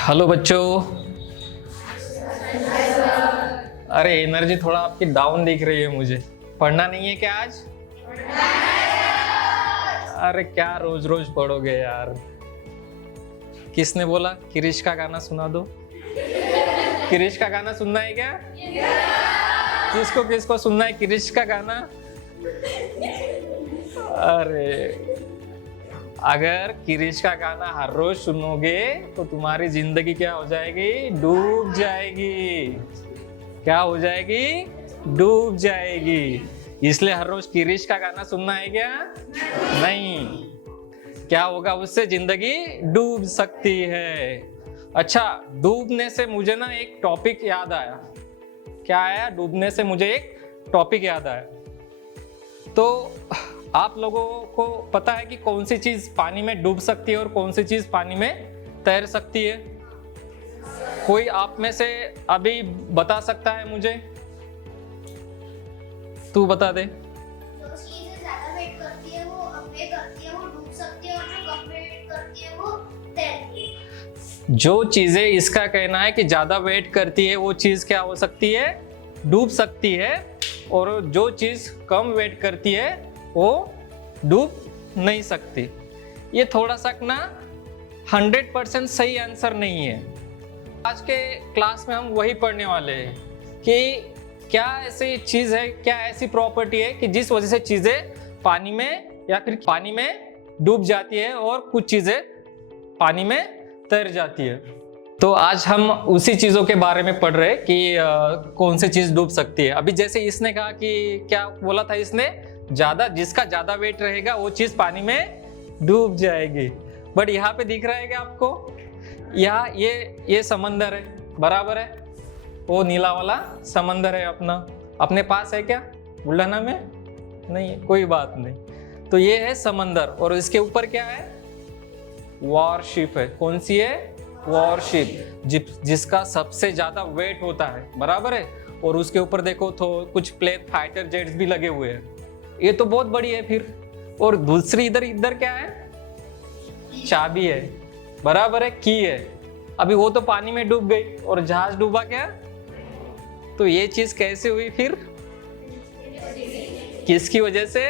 Hello बच्चों। अरे energy थोड़ा आपकी डाउन दिख रही है मुझे। पढ़ना नहीं है क्या आज? अरे क्या रोज रोज पढ़ोगे यार। किसने बोला किरिश का गाना सुना दो? किरिश का गाना सुनना है क्या? किसको किसको सुनना है किरिश का गाना? अरे अगर किरिश का गाना हर रोज सुनोगे तो तुम्हारी जिंदगी क्या हो जाएगी? डूब जाएगी। क्या हो जाएगी? डूब जाएगी। इसलिए हर रोज किरिश का गाना सुनना है क्या? नहीं। क्या होगा उससे? जिंदगी डूब सकती है। अच्छा, डूबने से मुझे ना एक टॉपिक याद आया। क्या आया? डूबने से मुझे एक टॉपिक याद आया। तो आप लोगों को पता है कि कौन सी चीज पानी में डूब सकती है और कौन सी चीज पानी में तैर सकती है? कोई आप में से अभी बता सकता है मुझे? तू बता दे। जो चीजें ज्यादा वेट करती है वो अपने करती है, वो डूब सकती है, और जो कम वेट करती है वो तैरती है। जो चीजें, इसका कहना है कि ज्यादा वेट करती है वो चीज क्या हो सकती है? डूब सकती है। और जो चीज कम वेट करती है वो डूब नहीं सकती। ये थोड़ा सा ना 100% सही आंसर नहीं है। आज के क्लास में हम वही पढ़ने वाले हैं कि क्या ऐसी चीज है, क्या ऐसी प्रॉपर्टी है कि जिस वजह से चीजें पानी में या फिर पानी में डूब जाती है और कुछ चीजें पानी में तैर जाती है। तो आज हम उसी चीजों के बारे में पढ़ रहे हैं कि कौन सी चीज डूब सकती है। अभी जैसे इसने कहा कि क्या बोला था इसने? जिसका ज्यादा वेट रहेगा वो चीज पानी में डूब जाएगी। बट यहाँ पे दिख रहा है क्या आपको? यहाँ ये समंदर है, बराबर है? वो नीला वाला समंदर है अपने पास है क्या बुल्ढाना में? नहीं है, कोई बात नहीं। तो ये है समंदर और इसके ऊपर क्या है? वॉरशिप है। कौन सी है? वॉरशिप, जिसका सबसे ज्यादा वेट होता है, बराबर है? और उसके ऊपर देखो तो कुछ प्लेन फाइटर जेट्स भी लगे हुए हैं। ये तो बहुत बड़ी है फिर। और दूसरी इधर क्या है? चाबी है, बराबर है? की है। अभी वो तो पानी में डूब गई और जहाज डूबा क्या? तो ये चीज कैसे हुई फिर? किसकी वजह से?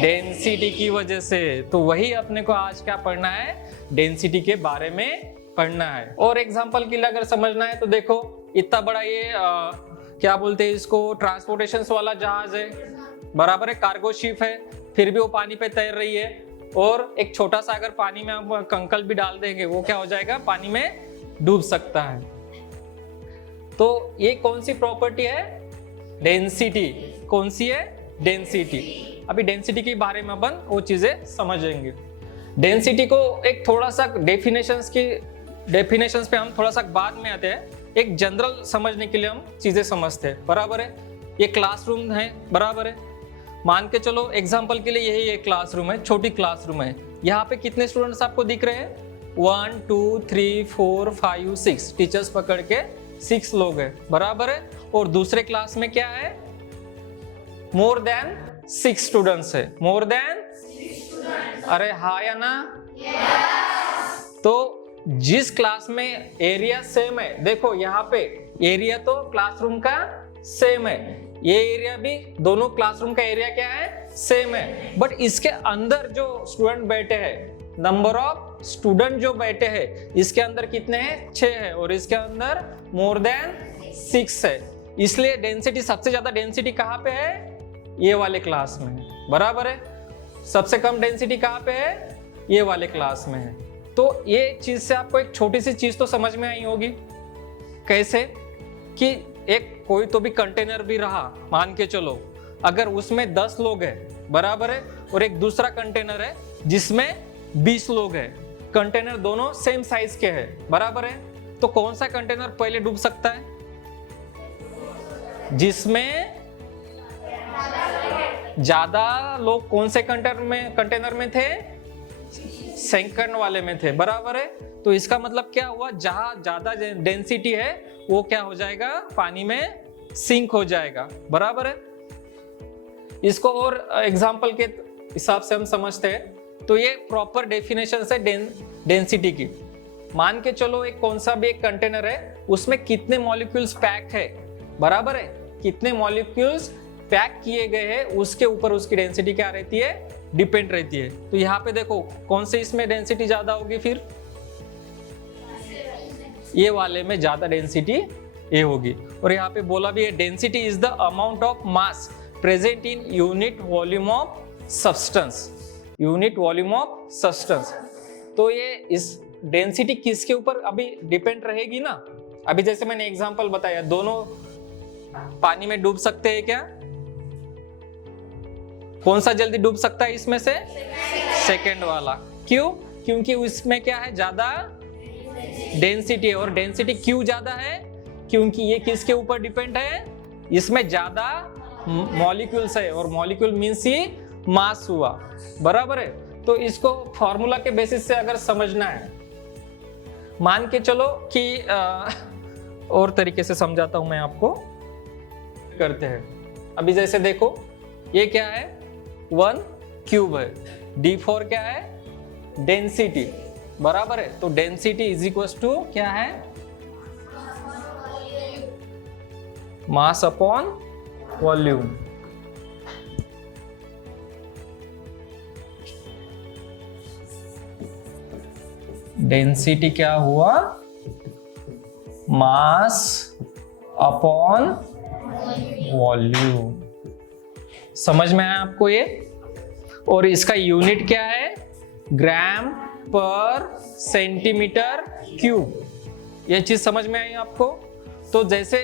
डेंसिटी की वजह से। तो वही अपने को आज क्या पढ़ना है? डेंसिटी के बारे में पढ़ना है। और एग्जांपल के लिए अगर समझना है तो देखो, इतना बड़ा ये क्या बोलते हैं इसको, ट्रांसपोर्टेशन वाला जहाज है, बराबर है? कार्गो शिप है, फिर भी वो पानी पे तैर रही है। और एक छोटा सा अगर पानी में हम कंकल भी डाल देंगे वो क्या हो जाएगा? पानी में डूब सकता है। तो ये कौन सी प्रॉपर्टी है? डेंसिटी। कौन सी है? डेंसिटी। अभी डेंसिटी के बारे में अपन वो चीजें समझेंगे। डेंसिटी को एक थोड़ा सा डेफिनेशंस पे हम थोड़ा सा बाद में आते हैं। एक जनरल समझने के लिए हम चीजें समझते हैं, बराबर है? ये क्लासरूम है, बराबर है? मान के चलो एग्जाम्पल के लिए यही एक क्लासरूम है, छोटी क्लासरूम है। यहाँ पे कितने स्टूडेंट्स आपको दिख रहे हैं? 1 2 3 4 5 6। टीचर्स पकड़ के 6 लोग हैं, बराबर है? और दूसरे क्लास में क्या है? मोर देन 6 स्टूडेंट्स है। More than? अरे हाँ या ना? तो जिस क्लास में एरिया सेम है, देखो यहाँ पे एरिया तो क्लासरूम का सेम है, ये एरिया भी, दोनों क्लासरूम का एरिया क्या है? सेम है। बट इसके अंदर जो स्टूडेंट बैठे हैं, नंबर ऑफ स्टूडेंट जो बैठे हैं, इसके अंदर कितने हैं? 6 है। और इसके अंदर मोर देन 6 है। इसलिए डेंसिटी, सबसे ज्यादा डेंसिटी कहाँ पे है? ये वाले क्लास में, बराबर है? सबसे कम डेंसिटी कहाँ पे है? ये वाले क्लास में है। तो ये चीज से आपको एक छोटी सी चीज तो समझ में आई होगी। कैसे? कि एक कोई तो भी कंटेनर भी रहा, मान के चलो, अगर उसमें 10 लोग हैं, बराबर है? और एक दूसरा कंटेनर है जिसमें 20 लोग हैं। कंटेनर दोनों सेम साइज के हैं, बराबर है? तो कौन सा कंटेनर पहले डूब सकता है? जिसमें ज्यादा लोग। कौन से कंटेनर में थे? सेकंड वाले में थे, बराबर है? तो इसका मतलब क्या हुआ? जहां ज्यादा डेंसिटी है वो क्या हो जाएगा? पानी में सिंक हो जाएगा, बराबर है? इसको और एग्जांपल के हिसाब से हम समझते हैं। तो ये प्रॉपर डेफिनेशन है डेंसिटी की। मान के चलो एक कौन सा भी एक कंटेनर है, उसमें कितने मॉलिक्यूल्स पैक है, बराबर है, कितने मॉलिक्यूल्स पैक किए गए हैं उसके ऊपर उसकी डेंसिटी क्या रहती है, डिपेंड रहती है। तो यहाँ पे देखो कौन से इसमें डेंसिटी ज्यादा होगी, फिर ये वाले में ज्यादा डेंसिटी ये होगी। और यहाँ पे बोला भी है density is the amount of mass present in unit volume of substance, unit volume of substance. तो ये इस डेंसिटी किसके ऊपर अभी डिपेंड रहेगी ना, अभी जैसे मैंने एग्जांपल बताया, दोनों पानी में डूब सकते हैं क्या, कौन सा जल्दी डूब सकता है इसमें से, सेकंड वाला। क्यों, क्योंकि उसमें क्या है, ज्यादा डेंसिटी है। और डेंसिटी क्यों ज्यादा है, क्योंकि ये किसके ऊपर डिपेंड है, इसमें ज्यादा मॉलिक्यूल्स है, और मॉलिक्यूल मींस ही मास हुआ, बराबर है। तो इसको फॉर्मूला के बेसिस से अगर समझना है, मान के चलो कि और तरीके से समझाता हूं मैं आपको, करते हैं। अभी जैसे देखो ये क्या है, 1 क्यूब है, D4 क्या है, डेंसिटी, बराबर है। तो डेंसिटी इज इक्वल टू क्या है, मास अपॉन वॉल्यूम। डेंसिटी क्या हुआ, मास अपॉन वॉल्यूम। समझ में आया आपको ये। और इसका यूनिट क्या है, ग्राम पर सेंटीमीटर क्यूब। ये चीज समझ में आई आपको। तो जैसे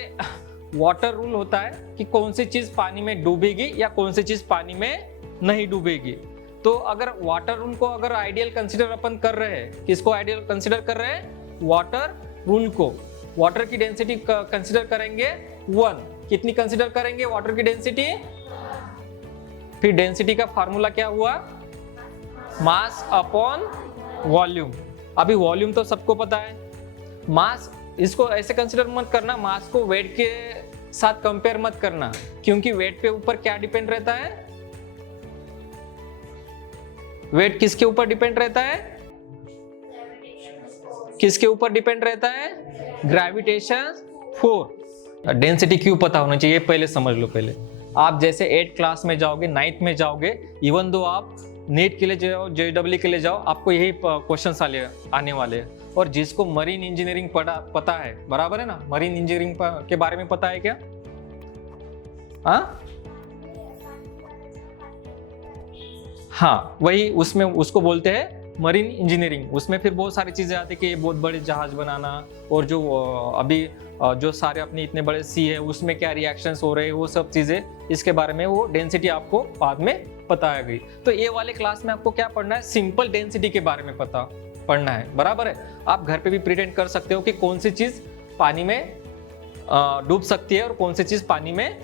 वाटर रूल होता है कि कौन सी चीज पानी में डूबेगी या कौन सी चीज पानी में नहीं डूबेगी। तो अगर वाटर रूल को अगर आइडियल कंसीडर अपन कर रहे हैं, किसको आइडियल कंसीडर कर रहे हैं, वाटर रूल को। वाटर की डेंसिटी कंसीडर करेंगे 1, कितनी कंसीडर करेंगे वाटर की डेंसिटी, फिर डेंसिटी का फार्मूला क्या हुआ, मास अपॉन वॉल्यूम। अभी वॉल्यूम तो सबको पता है, मास इसको ऐसे कंसीडर मत करना, मास को वेट के साथ कंपेयर मत करना, क्योंकि वेट पे ऊपर क्या डिपेंड रहता है, वेट किसके ऊपर डिपेंड रहता है, किसके ऊपर डिपेंड रहता है, ग्रेविटेशन फोर्स। डेंसिटी क्यों पता होना चाहिए पहले समझ लो। पहले आप जैसे 8 क्लास में जाओगे, 9th में जाओगे, इवन दो आप नीट के लिए जाओ, JEE के लिए जाओ, आपको यही क्वेश्चन आने वाले हैं। और जिसको मरीन इंजीनियरिंग पता है, बराबर है ना, मरीन इंजीनियरिंग के बारे में पता है क्या, हाँ वही, उसमें उसको बोलते हैं मरीन इंजीनियरिंग। उसमें फिर बहुत सारी चीजें आती है कि बहुत बड़े जहाज बनाना, और जो अभी जो सारे अपने इतने बड़े सी है उसमें क्या रिएक्शंस हो रहे हैं, वो सब चीजें, इसके बारे में वो डेंसिटी आपको बाद में बताया गई। तो ये वाले क्लास में आपको क्या पढ़ना है, सिंपल डेंसिटी के बारे में पढ़ना है, बराबर है। आप घर पे भी प्रिटेंड कर सकते हो कि कौन सी चीज पानी में डूब सकती है और कौन सी चीज पानी में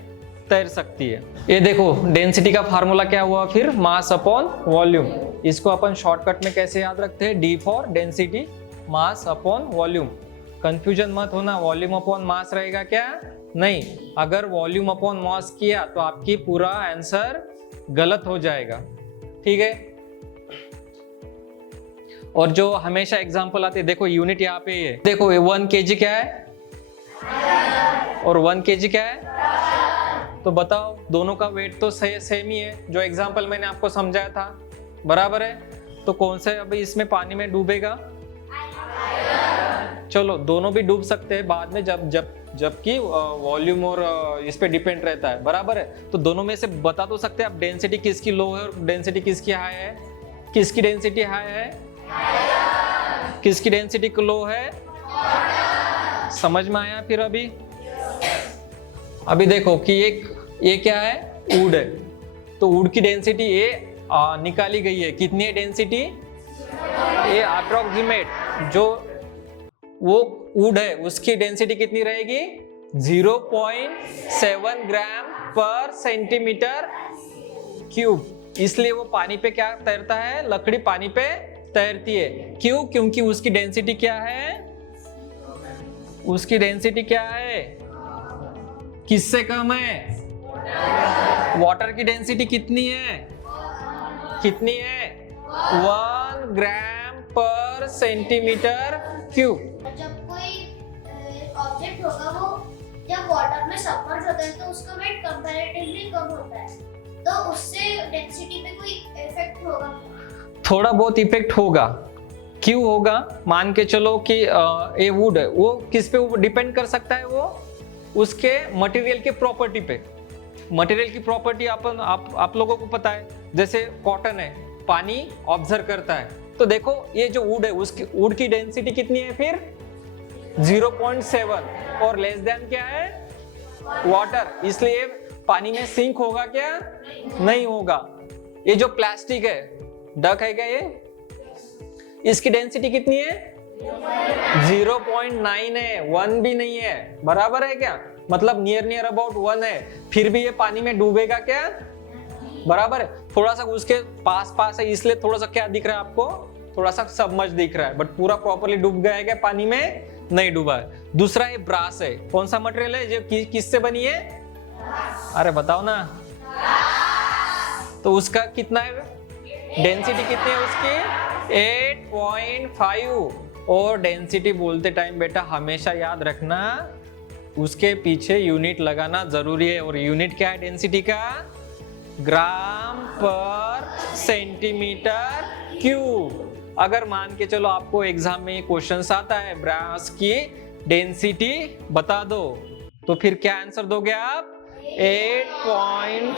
तैर सकती है। ये देखो डेंसिटी का फार्मूला क्या हुआ फिर, मास अपॉन वॉल्यूम। इसको अपन शॉर्टकट में कैसे याद रखते हैं, D for density, mass upon volume. Confusion मत होना, वॉल्यूम अपॉन मास रहेगा क्या, नहीं। अगर वॉल्यूम अपॉन मास किया तो आपकी पूरा आंसर गलत हो जाएगा, ठीक है। और जो हमेशा एग्जांपल आते हैं, देखो यूनिट यहाँ पे है, देखो 1 kg क्या है और 1 kg क्या है, तो बताओ दोनों का वेट तो सेम ही है, जो एग्जांपल मैंने आपको समझाया था, बराबर है। तो कौन सा अभी इसमें पानी में डूबेगा, चलो दोनों भी डूब सकते हैं बाद में, जबकि वॉल्यूम और इस पे डिपेंड रहता है, बराबर है। तो दोनों में से बता तो सकते हैं आप डेंसिटी किसकी लो है और डेंसिटी किसकी हाई है, किसकी डेंसिटी हाई है, किसकी डेंसिटी लो है, समझ में आया। फिर अभी देखो कि ये क्या है, वुड है, तो वुड की डेंसिटी ये निकाली गई है, कितनी है डेंसिटी, ये अप्रोक्सीमेट जो वो वुड है उसकी डेंसिटी कितनी रहेगी, 0.7 ग्राम पर सेंटीमीटर क्यूब। इसलिए वो पानी पे क्या तैरता है, लकड़ी पानी पे तैरती है। क्यों, क्योंकि उसकी डेंसिटी क्या है, उसकी डेंसिटी क्या है, किससे कम है, वाटर की डेंसिटी कितनी है, कितनी है, 1 ग्राम पर सेंटीमीटर क्यों? जब कोई ऑब्जेक्ट होगा वो जब वाटर में सबमर्ज होता है तो उसका वेट कंपैरेटिवली कम होता है, तो उससे डेंसिटी पे कोई इफेक्ट होगा? थोड़ा बहुत इफेक्ट होगा। क्यों होगा? मान के चलो कि ये वुड है, वो किस पे डिपेंड कर सकता है? वो उसके मटेरियल के प्रॉपर्टी पे। मटेरियल की प्रॉपर्टी आप लोगों को पता है, जैसे कॉटन है, पानी ऑब्जर्व करता है, तो देखो ये जो वुड है उसकी वुड की डेंसिटी कितनी है फिर? 0.7 और लेस देन क्या है? वाटर, इसलिए पानी में सिंक होगा क्या? नहीं होगा। ये जो प्लास्टिक है, डक है क्या ये? इसकी डेंसिटी कितनी है? 0.9 है, 1 भी नहीं है। बराबर है क्या? मतलब नियर अबाउट 1 है, फिर भी ये पानी में डूबेगा क्या? बराबर है। थोड़ा सा उसके पास है, इसलिए थोड़ा सा क्या दिख रहा है आपको? थोड़ा सा सबमर्ज दिख रहा है, बट पूरा प्रॉपर्ली डूब गया है क्या पानी में? नहीं डूबा है। दूसरा ये ब्रास है, कौन सा मटेरियल है जो किससे बनी है? अरे बताओ ना। तो उसका कितना है? डेंसिटी कितनी है उसकी? 8.5। और डेंसिटी बोलते टाइम बेटा हमेशा याद रखना उसके पीछे यूनिट लगाना जरूरी है। और यूनिट क्या है डेंसिटी का? ग्राम पर सेंटीमीटर क्यूब। अगर मान के चलो आपको एग्जाम में क्वेश्चन आता है ब्रास की डेंसिटी बता दो, तो फिर क्या आंसर दोगे आप? 8.5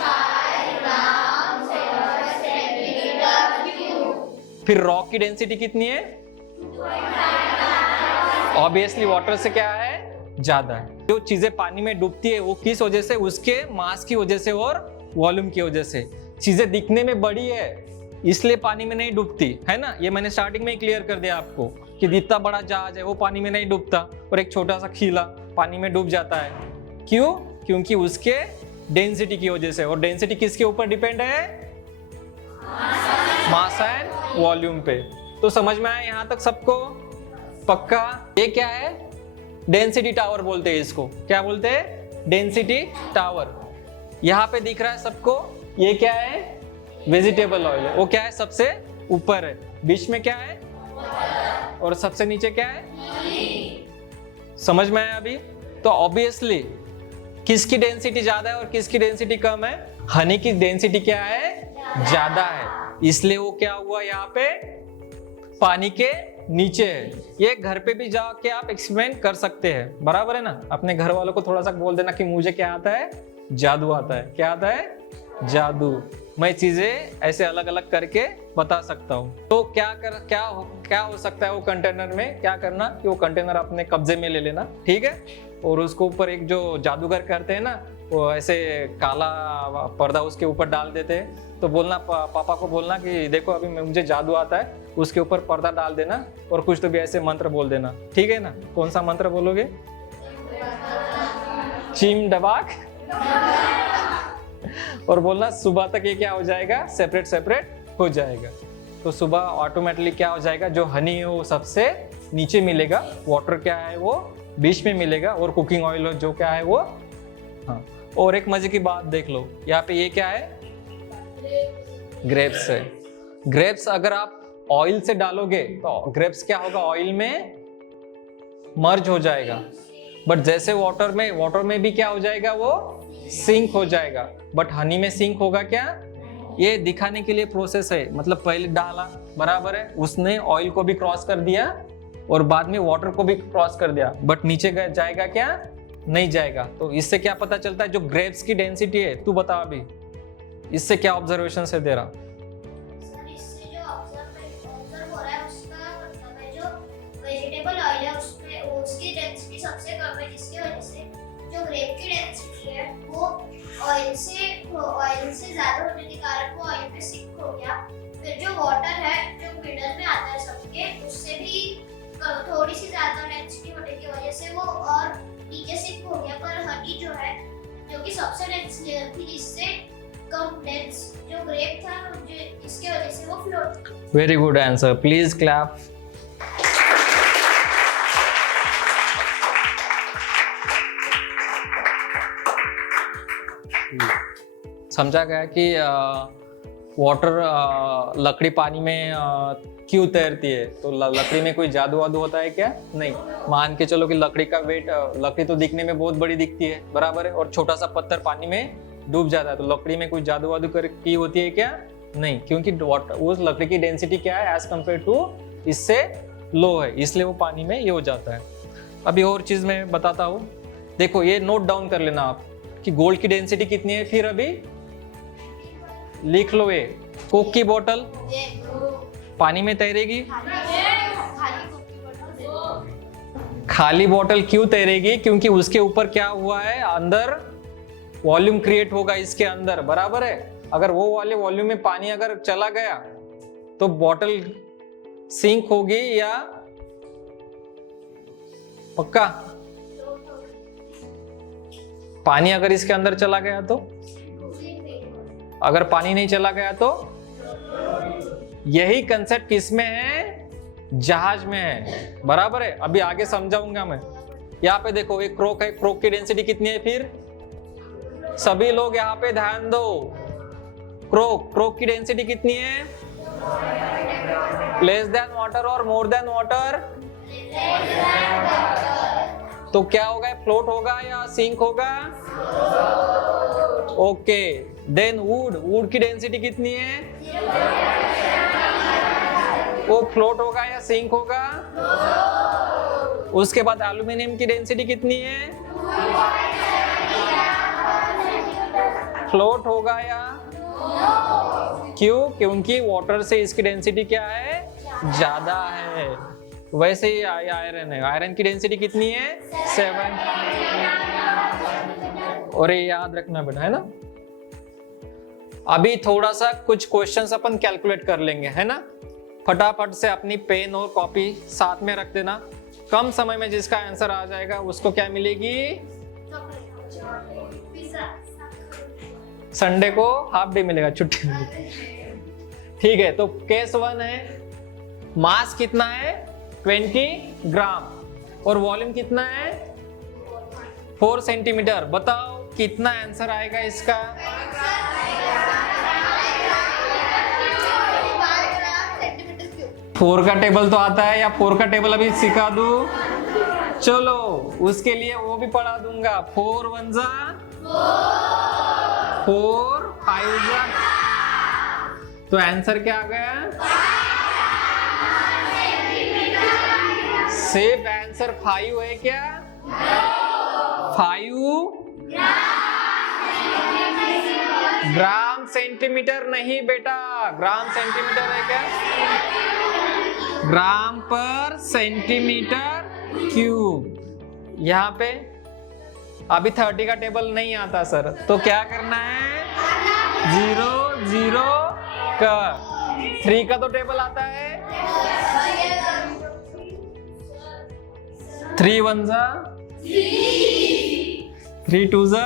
फिर रॉक की डेंसिटी कितनी है? ऑब्वियसली वाटर से क्या है? ज्यादा है। जो चीजें पानी में डूबती है वो किस वजह से? उसके मास की वजह से और वॉल्यूम की वजह से। चीजें दिखने में बड़ी है इसलिए पानी में नहीं डूबती, है ना? ये मैंने स्टार्टिंग में ही क्लियर कर दिया आपको कि इतना बड़ा जहाज है वो पानी में नहीं डूबता, और एक छोटा सा खीला पानी में डूब जाता है। क्यों? क्योंकि उसके डेंसिटी की वजह से। और डेंसिटी किसके ऊपर डिपेंड है? मास एंड वॉल्यूम पे। तो समझ में आया यहां तक सबको? पक्का? ये क्या है? डेंसिटी टावर बोलते हैं इसको। क्या बोलते हैं? Density tower. यहां पे दिख रहा है सबको, ये क्या है? वेजिटेबल ऑयल है। वो क्या है? सबसे ऊपर है। बीच में क्या है? और सबसे नीचे क्या है? समझ में आया अभी? तो ऑब्वियसली किसकी डेंसिटी ज्यादा है और किसकी डेंसिटी कम है? हनी की डेंसिटी क्या है? ज्यादा है, इसलिए वो क्या हुआ यहाँ पे? पानी के नीचे है। ये घर पे भी जाके आप एक्सपेरिमेंट कर सकते हैं, बराबर है ना? अपने घर वालों को थोड़ा सा बोल देना कि मुझे क्या आता है? जादू आता है। क्या आता है? जादू। मैं चीजें ऐसे अलग अलग करके बता सकता हूँ। तो क्या हो सकता है? वो कंटेनर में क्या करना कि वो कंटेनर अपने कब्जे में ले लेना, ठीक है? और उसको ऊपर एक जो जादूगर करते हैं ना, वो ऐसे काला पर्दा उसके ऊपर डाल देते हैं। तो बोलना पापा को बोलना कि देखो अभी मुझे जादू आता है, उसके ऊपर पर्दा डाल देना और कुछ तो भी ऐसे मंत्र बोल देना, ठीक है ना? कौन सा मंत्र बोलोगे? चीम डबाक। और बोलना सुबह तक ये क्या हो जाएगा? सेपरेट हो जाएगा। तो सुबह ऑटोमेटिकली क्या हो जाएगा? जो हनी है वो सबसे नीचे मिलेगा, वाटर क्या है वो बीच में मिलेगा, और कुकिंग ऑयल जो क्या है वो। हाँ, और एक मजे की बात देख लो, यहाँ पे ये क्या है? ग्रेप्स है। ग्रेप्स अगर आप ऑयल से डालोगे तो ग्रेप्स क्या होगा? ऑयल में मर्ज हो जाएगा। बट जैसे वाटर में भी क्या हो जाएगा? वो सिंक हो जाएगा। बट हनी में सिंक होगा क्या? ये दिखाने के लिए प्रोसेस है। मतलब पहले डाला, बराबर है, उसने ऑयल को भी क्रॉस कर दिया और बाद में वाटर को भी क्रॉस कर दिया, बट नीचे जाएगा क्या? नहीं जाएगा। तो इससे क्या पता चलता है? जो ग्रेप्स की डेंसिटी है, तू बता अभी इससे क्या ऑब्जर्वेशन है तेरा? सर इससे जो ऑब्जर्व हो रहा है उसका मतलब है जो वेजिटेबल ऑयल है उसमें उसकी डेंसिटी सबसे कम है, जिसकी वजह से जो ग्रेप की डेंसिटी है वो ऑयल से ज्यादा होने के कारण वो ऑयल में सिंक हो गया। फिर जो वाटर है जो मिडल में आता है सबके, उससे भी थोड़ी सी ज्यादा डेंसिटी होने की वजह से वो और नीचे सिंक हो गया। पर हनी जो है जो कि सबसे डेंस लेयर थी, जिससे कम डेंस जो ग्रेप था, जो इसके वजह से वो float. Very good answer, please clap. समझा गया कि वाटर लकड़ी पानी में क्यों तैरती है? तो लकड़ी में कोई जादू वादू होता है क्या? नहीं। मान के चलो कि लकड़ी का वेट, लकड़ी तो दिखने में बहुत बड़ी दिखती है, बराबर है, और छोटा सा पत्थर पानी में डूब जाता है, तो लकड़ी में कोई जादू वादू कर की होती है क्या? नहीं, क्योंकि उस लकड़ी की डेंसिटी क्या है एज कंपेयर टू इससे लो है, इसलिए वो पानी में ये हो जाता है। अभी और चीज मैं बताता हूँ, देखो ये नोट डाउन कर लेना आप कि गोल्ड की डेंसिटी कितनी है। फिर अभी लिख लो, ये कोक की बोतल पानी में तैरेगी, खाली बोतल क्यों तैरेगी? क्योंकि उसके ऊपर क्या हुआ है, अंदर वॉल्यूम क्रिएट होगा इसके अंदर, बराबर है। अगर वो वाले वॉल्यूम में पानी अगर चला गया तो बोतल सिंक होगी या पक्का? पानी अगर इसके अंदर चला गया तो, अगर पानी नहीं चला गया तो, यही कंसेप्ट किसमें है? जहाज में है, बराबर है। अभी आगे समझाऊंगा मैं। यहाँ पे देखो एक क्रोक है, क्रोक की डेंसिटी कितनी है? फिर सभी लोग यहाँ पे ध्यान दो, क्रोक की डेंसिटी कितनी है? लेस देन वाटर और मोर देन वाटर? तो क्या होगा, फ्लोट होगा या सिंक होगा? ओके, देन वुड की डेंसिटी कितनी है? वो फ्लोट होगा या सिंक होगा? उसके बाद एल्यूमिनियम की डेंसिटी कितनी है? फ्लोट होगा या? क्यों? क्योंकि वाटर से इसकी डेंसिटी क्या है? ज्यादा है। वैसे ही आयरन है, आयरन की डेंसिटी कितनी है? 7। और ये याद रखना बेटा, है ना। अभी थोड़ा सा कुछ क्वेश्चंस अपन कैलकुलेट कर लेंगे, है ना। फटाफट से अपनी पेन और कॉपी साथ में रख देना। कम समय में जिसका आंसर आ जाएगा उसको क्या मिलेगी? संडे को हाफ डे मिलेगा, छुट्टी मिलेगी। ठीक है, तो केस 1 है, मास कितना है? 20 ग्राम, और वॉल्यूम कितना है? 4 सेंटीमीटर। बताओ कितना आंसर आएगा इसका? 4 का टेबल तो आता है, या 4 का टेबल अभी सिखा दूं? चलो उसके लिए वो भी पढ़ा दूंगा। 4 1 जा 4, 5 जा, तो आंसर क्या आ गया? सिर्फ आंसर 5 है क्या? 5 ग्राम सेंटीमीटर नहीं बेटा, ग्राम सेंटीमीटर है क्या? ग्राम पर सेंटीमीटर क्यूब। यहाँ पे अभी 30 का टेबल नहीं आता सर, तो क्या करना है? 0 0 का 3 का तो टेबल आता है। 3 1 जा 3 2 जा।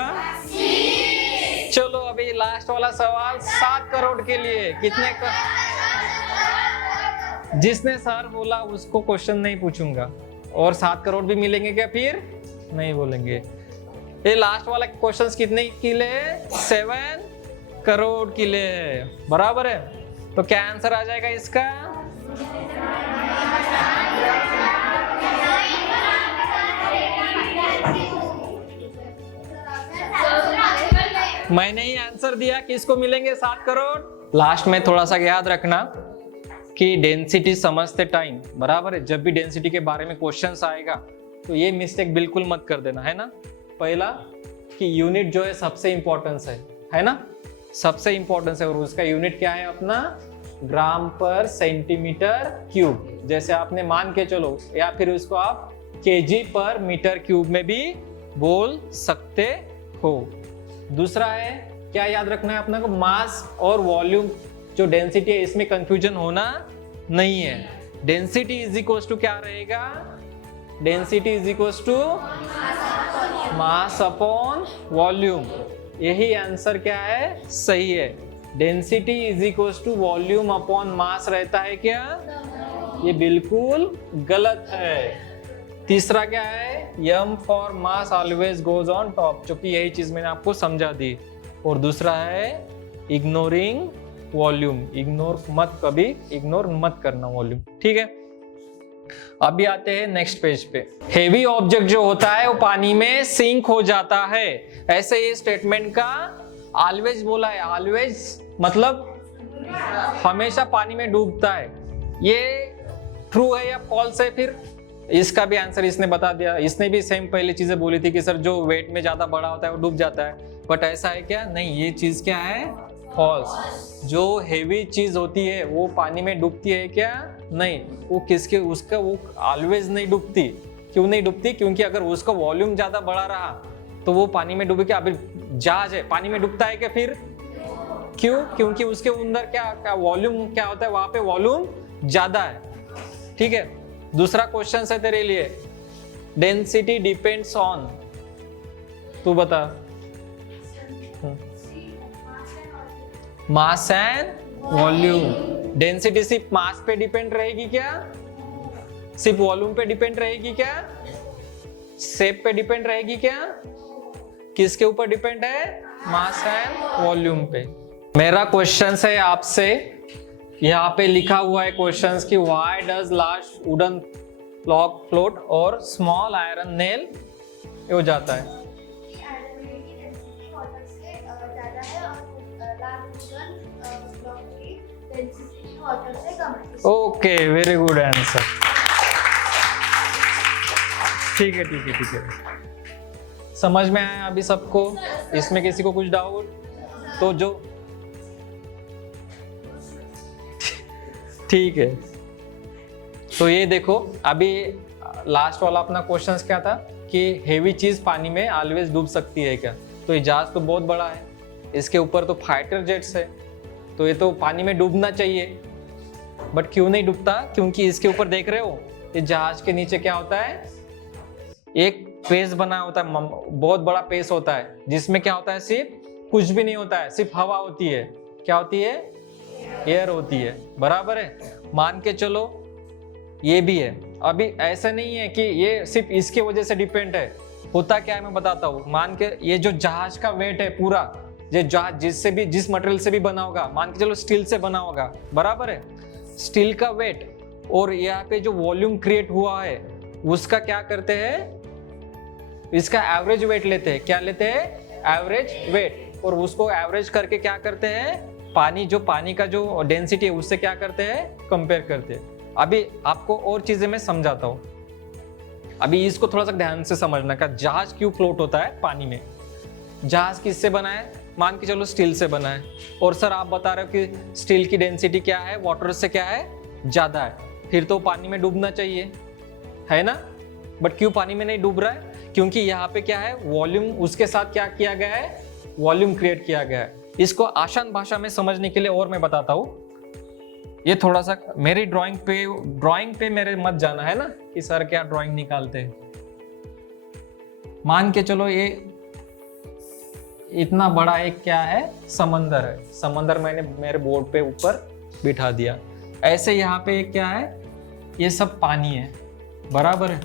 चलो अभी लास्ट वाला सवाल 7 करोड़ के लिए कितने का? जिसने सर बोला उसको क्वेश्चन नहीं पूछूंगा, और 7 करोड़ भी मिलेंगे क्या? फिर नहीं बोलेंगे। ये लास्ट वाला क्वेश्चन कितने के लिए? 7 करोड़ के लिए, बराबर है। तो क्या आंसर आ जाएगा इसका? मैंने ही आंसर दिया, किसको मिलेंगे 7 करोड़? लास्ट में थोड़ा सा याद रखना कि डेंसिटी समझते टाइम, बराबर है, जब भी डेंसिटी के बारे में क्वेश्चंस आएगा तो ये मिस्टेक बिल्कुल मत कर देना, है ना। पहला कि यूनिट जो है सबसे इंपॉर्टेंस है ना, सबसे इंपॉर्टेंस है, और उसका यूनिट क्या है अपना? ग्राम पर सेंटीमीटर क्यूब। जैसे आपने मान के चलो, या फिर उसको आप केजी पर मीटर क्यूब में भी बोल सकते हो। दूसरा है, क्या याद रखना है अपना को? मास और वॉल्यूम जो डेंसिटी है इसमें कंफ्यूजन होना नहीं है। डेंसिटी इज इक्वल्स टू क्या रहेगा? Density is equals to mass upon volume. यही आंसर क्या है? सही है। Density is equals to volume upon mass रहता है क्या? ये बिल्कुल गलत है। तीसरा क्या है? m for mass always goes on top, जो कि यही चीज मैंने आपको समझा दी। और दूसरा है इग्नोरिंग वॉल्यूम, कभी इग्नोर मत करना वॉल्यूम, ठीक है। अभी आते हैं नेक्स्ट पेज पे। हेवी ऑब्जेक्ट जो होता है वो पानी में सिंक हो जाता है, ऐसे ये स्टेटमेंट का ऑलवेज बोला है। ऑलवेज मतलब हमेशा पानी में डूबता है, ये ट्रू है या फॉल्स है? फिर इसका भी आंसर इसने बता दिया। इसने भी सेम पहले चीजें बोली थी कि सर जो वेट में ज्यादा बड़ा होता है वो डूब जाता है, बट ऐसा है क्या? नहीं, ये चीज क्या है? फॉल्स। जो हेवी चीज होती है वो पानी में डूबती है क्या? नहीं, वो किसके उसका वो ऑलवेज नहीं डूबती। क्यों नहीं डूबती? क्योंकि अगर उसका वॉल्यूम ज्यादा बड़ा रहा तो वो पानी में डूबेगी। अभी जहाज है पानी में डूबता है क्या फिर? क्यों? क्योंकि उसके अंदर क्या वॉल्यूम क्या होता है, वहां पे वॉल्यूम ज्यादा है, ठीक है। दूसरा क्वेश्चन है तेरे लिए, डेंसिटी डिपेंड्स ऑन, तू बता। Mass and volume. डेंसिटी सिर्फ मास पे डिपेंड रहेगी क्या? सिर्फ वॉल्यूम पे डिपेंड रहेगी क्या? शेप पे डिपेंड रहेगी क्या? किसके ऊपर डिपेंड है? मास एंड वॉल्यूम पे। मेरा क्वेश्चन है आपसे, यहाँ पे लिखा हुआ है क्वेश्चन कि why does large wooden log float और स्मॉल आयरन नेल हो जाता है? Okay, very good answer. ठीक है ठीक है ठीक है, समझ में आया अभी सबको? इसमें किसी को कुछ डाउट? तो जो ठीक है, तो ये देखो अभी लास्ट वाला अपना क्वेश्चन क्या था कि हेवी चीज पानी में ऑलवेज डूब सकती है क्या? तो ये जहाज तो बहुत बड़ा है, इसके ऊपर तो फाइटर जेट्स है, तो ये तो पानी में डूबना चाहिए, बट क्यों नहीं डूबता? क्योंकि इसके ऊपर देख रहे हो, ये जहाज के नीचे क्या होता है? एक पेस बना होता है, बहुत बड़ा पेस होता है, जिसमें क्या होता है? सिर्फ कुछ भी नहीं होता है, सिर्फ हवा होती है। क्या होती है? एयर होती है, बराबर है। मान के चलो ये भी है। अभी ऐसा नहीं है कि ये सिर्फ इसके वजह से डिपेंड है, होता क्या है मैं बताता हूँ। मान के ये जो जहाज का वेट है पूरा, ये जहाज जिस मटेरियल से भी बना होगा, मान के चलो स्टील से बना होगा, बराबर है। स्टील का वेट और यहाँ पे जो वॉल्यूम क्रिएट हुआ है उसका क्या करते हैं? इसका एवरेज वेट लेते हैं। क्या लेते हैं? Average weight. और उसको एवरेज करके क्या करते हैं? पानी का जो डेंसिटी है उससे क्या करते हैं? कंपेयर करते हैं। अभी आपको और चीजें मैं समझाता हूँ, अभी इसको थोड़ा सा ध्यान से समझना का। जहाज क्यों फ्लोट होता है पानी में? जहाज किससे बना है? मान के चलो स्टील से बना है, और सर आप बता रहे हो कि स्टील की डेंसिटी क्या है? वाटर से क्या है? ज्यादा है, फिर तो पानी में डूबना चाहिए, है ना? बट क्यों पानी में नहीं डूब रहा है? क्योंकि यहाँ पे क्या है? वॉल्यूम, उसके साथ क्या किया गया है? वॉल्यूम क्रिएट किया गया है। इसको आसान भाषा में समझने के लिए और मैं बताता हूँ। ये थोड़ा सा मेरी ड्राइंग पे मेरे मत जाना है ना कि सर क्या ड्राइंग निकालते हैं। मान के चलो ये इतना बड़ा एक क्या है? समंदर है। समंदर मैंने मेरे बोर्ड पे ऊपर बिठा दिया। ऐसे यहाँ पे क्या है? ये सब पानी है, बराबर है।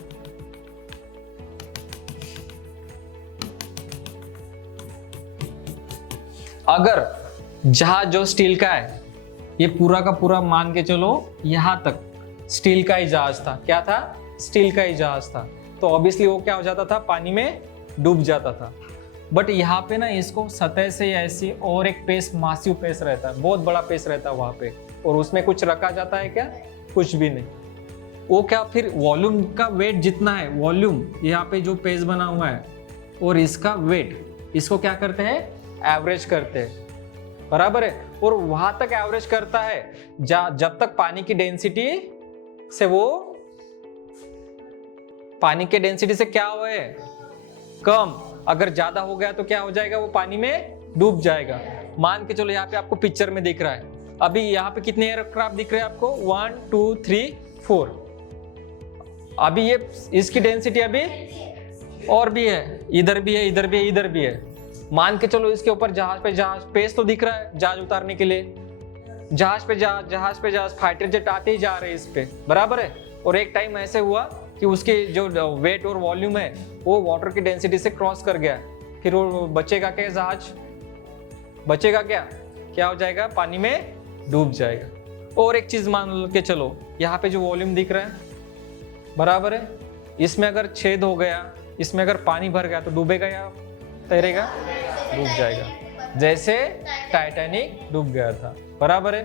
अगर जहाज जो स्टील का है, ये पूरा का पूरा मान के चलो यहां तक स्टील का ही जहाज था। क्या था? स्टील का ही जहाज था। तो ऑब्वियसली वो क्या हो जाता था? पानी में डूब जाता था। बट यहाँ पे ना इसको सतह से ऐसी और एक पेस, मासिव पेस रहता है, बहुत बड़ा पेस रहता है वहां पे, और उसमें कुछ रखा जाता है क्या? कुछ भी नहीं। वो क्या फिर वॉल्यूम का वेट जितना है, वॉल्यूम यहाँ पे जो पेस बना हुआ है और इसका वेट, इसको क्या करते हैं? एवरेज करते हैं, बराबर है। और वहां तक एवरेज करता है जब तक पानी की डेंसिटी से वो पानी के डेंसिटी से क्या हुआ है? कम। अगर ज्यादा हो गया तो क्या हो जाएगा? वो पानी में डूब जाएगा। मान के चलो यहाँ पे आपको पिक्चर में दिख रहा है, अभी यहाँ पे कितने एयरक्राफ्ट दिख रहे हैं आपको? 1 2 3 4। अभी ये इसकी डेंसिटी अभी और भी है, इधर भी है, इधर भी है, इधर भी है। मान के चलो इसके ऊपर जहाज पेस तो दिख रहा है जहाज उतारने के लिए, जहाज पे जहाज फाइटर जेट आते ही जा रहे हैं इस पे, बराबर है। और एक टाइम ऐसे हुआ कि उसके जो वेट और वॉल्यूम है वो वाटर की डेंसिटी से क्रॉस कर गया, फिर वो बचेगा क्या? जहाज बचेगा क्या? क्या हो जाएगा? पानी में डूब जाएगा। और एक चीज मान के चलो, यहाँ पे जो वॉल्यूम दिख रहा है बराबर है, इसमें अगर छेद हो गया, इसमें अगर पानी भर गया तो डूबेगा या तैरेगा? डूब जाएगा, जैसे टाइटैनिक डूब गया था। बराबर है।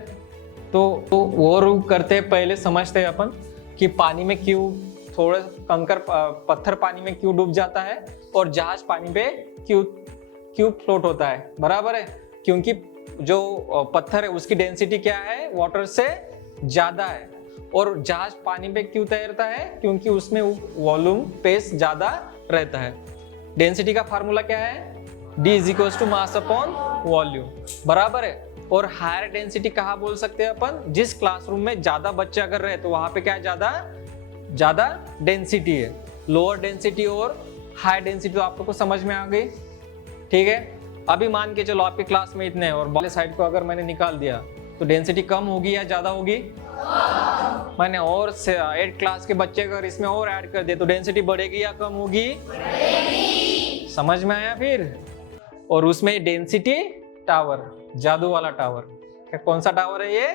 तो वो रूप करते पहले समझते हैं अपन कि पानी में क्यों थोड़े कंकर पत्थर पानी में क्यों डूब जाता है और जहाज पानी पे क्यों फ्लोट होता है। बराबर है, क्योंकि जो पत्थर है उसकी डेंसिटी क्या है, वाटर से ज्यादा है। और जहाज पानी पे क्यों तैरता है, क्योंकि उसमें वॉल्यूम पेस ज्यादा रहता है। डेंसिटी का फार्मूला क्या है, D = मास अपॉन वॉल्यूम। बराबर है। और हायर डेंसिटी कहाँ बोल सकते हैं अपन, जिस क्लासरूम में ज्यादा बच्चे अगर रहे तो वहां पे क्या ज्यादा डेंसिटी है। लोअर डेंसिटी और हाई डेंसिटी तो आपको कुछ समझ में आ गई। ठीक है। अभी मान के चलो आपके क्लास में इतने हैं और वाले साइड को अगर मैंने निकाल दिया तो डेंसिटी कम होगी या ज्यादा होगी? मैंने और 8 क्लास के बच्चे अगर इसमें और ऐड कर दिए तो डेंसिटी बढ़ेगी या कम होगी? समझ में आया फिर? और उसमें डेंसिटी टावर, जादू वाला टावर, क्या कौन सा टावर है ये?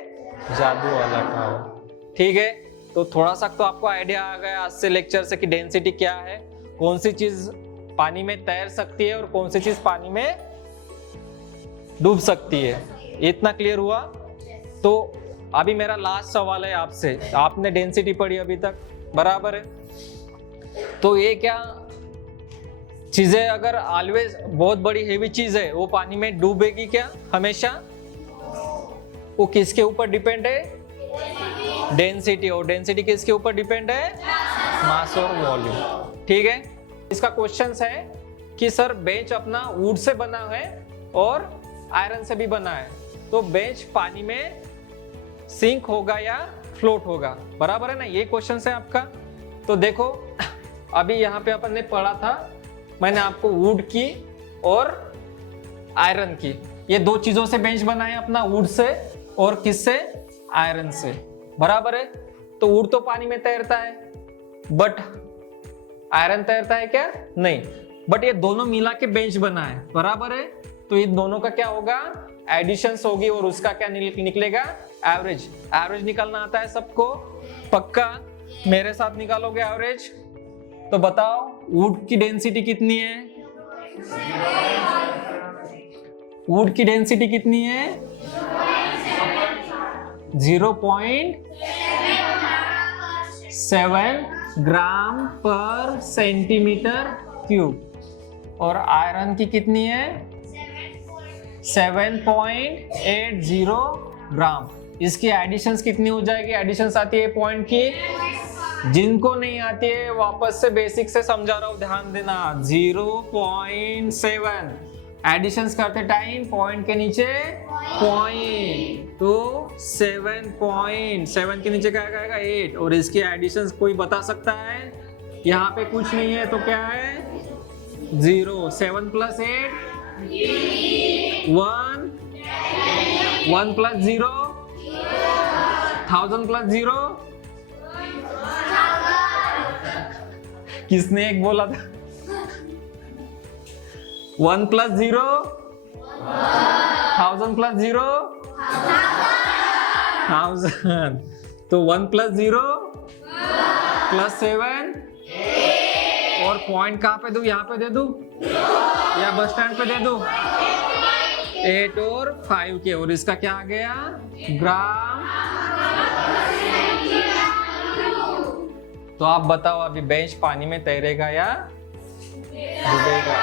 जादू वाला टावर। ठीक है। तो थोड़ा सा तो आपको आइडिया आ गया आज से लेक्चर से कि डेंसिटी क्या है, कौन सी चीज पानी में तैर सकती है और कौन सी चीज पानी में डूब सकती है। इतना क्लियर हुआ? तो अभी मेरा लास्ट सवाल है आपसे, आपने डेंसिटी पढ़ी अभी तक, बराबर है? तो ये क्या चीजें अगर ऑलवेज बहुत बड़ी हेवी चीज है वो पानी में डूबेगी क्या हमेशा? वो किसके ऊपर डिपेंड है? डेंसिटी। और डेंसिटी किसके ऊपर डिपेंड है? मास और वॉल्यूम। ठीक है। इसका क्वेश्चन है कि सर बेंच अपना वुड से बना है और आयरन से भी बना है, तो बेंच पानी में सिंक होगा या फ्लोट होगा? बराबर है ना, ये क्वेश्चन है आपका। तो देखो अभी यहाँ पे अपन ने पढ़ा था, मैंने आपको वुड की और आयरन की, ये दो चीजों से बेंच बनाए अपना, वुड से और किससे? आयरन से। बराबर है। तो वुड तो पानी में तैरता है बट आयरन तैरता है क्या? नहीं। बट ये दोनों मिला के बेंच बना है। बराबर है। तो इन दोनों का क्या होगा? एडिशंस होगी और उसका क्या निकलेगा? एवरेज। एवरेज निकालना आता है सबको? पक्का मेरे साथ निकालोगे एवरेज? तो बताओ वुड की डेंसिटी कितनी है? वुड की डेंसिटी कितनी है? 0.7 ग्राम पर सेंटीमीटर क्यूब। और आयरन की कितनी है? 7.80 ग्राम। इसकी एडिशंस कितनी हो जाएगी? एडिशंस आती है पॉइंट की, जिनको नहीं आती है वापस से बेसिक से समझा रहा हूं, ध्यान देना। 0.7 एडिशंस करते टाइम पॉइंट के नीचे पॉइंट, तो 7.7 के नीचे क्या आएगा? 8। और इसकी एडिशंस कोई बता सकता है? यहाँ पे कुछ नहीं है तो क्या है? 0। 7 + 8 1, 1 + 0 1000 + 0 किसने एक बोला था? 1 + 0 1000 + 0 1000। तो 1 + 0 + 7 और पॉइंट कहाँ पे दूं? यहाँ पे दे दूं या बस स्टैंड पे दे दूं? 8 और 5 के। और इसका क्या आ गया? ग्राम। तो आप बताओ अभी बेंच पानी में तैरेगा या डूबेगा?